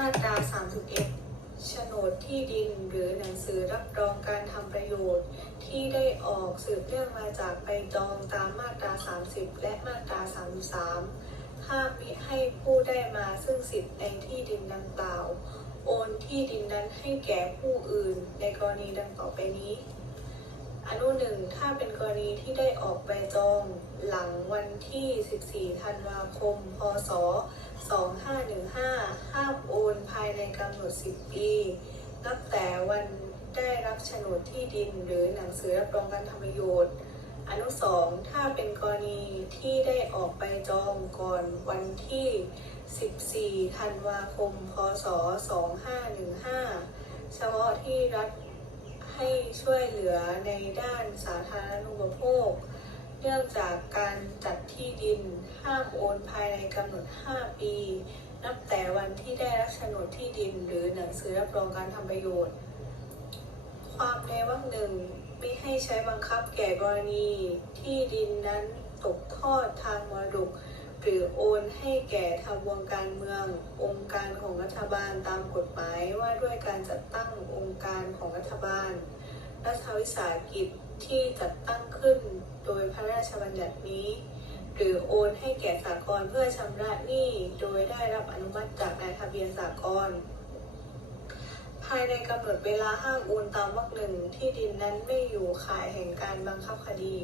มาตรา31โฉนดที่ดินหรือหนังสือรับรองการทำประโยชน์ ที่ได้ออกสืบเนื่องมาจากใบจองตามมาตรา 30 และมาตรา 33 ห้ามมิให้ผู้ได้มาซึ่งสิทธิ์ในที่ดินดังกล่าว โอนที่ดินนั้นให้แก่ผู้อื่นในกรณีดังต่อไปนี้อนุหนึ่งถ้าเป็นกรณีที่ได้ออกใบจองหลังวันที่ 14 ธันวาคม พศ 2515 ห้ามโอนภายในกำหนด 10 ปี นับแต่วันได้รับโฉนดที่ดินหรือหนังสือรับรองการทำประโยชน์ อนุสองถ้าเป็นกรณีที่ได้ออกใบจองก่อนวันที่ 14 ธันวาคม พศ 2515 เฉพาะที่รัฐให้ช่วยเหลือในด้านสาธารณ เนื่องจากการจัดที่ดินห้ามโอนภายในกำหนด 5 ปี นับแต่วันที่ได้รับโฉนดที่ดิน หรือหนังสือรับรองการทำประโยชน์ ความในวรรคหนึ่งไม่ให้ใช้บังคับแก่กรณีที่ดินนั้นตกทอดทางมรดก หรือโอนให้แก่ทบวงการเมือง องค์การของรัฐบาลตามกฎหมายว่าด้วยการจัดตั้งองค์การของรัฐบาล รัฐวิสาหกิจที่จัดตั้งขึ้นโด ระราชบัญญัตินี้ หรือโอนให้แก่สากลเพื่อชำระหนี้โดยได้รับอนุมัติจากนายทะเบียนสากลภายในกำหนดเวลาห้ามโอนตามวรรคหนึ่งที่ดินนั้นไม่อยู่ขายแห่งการบังคับคดี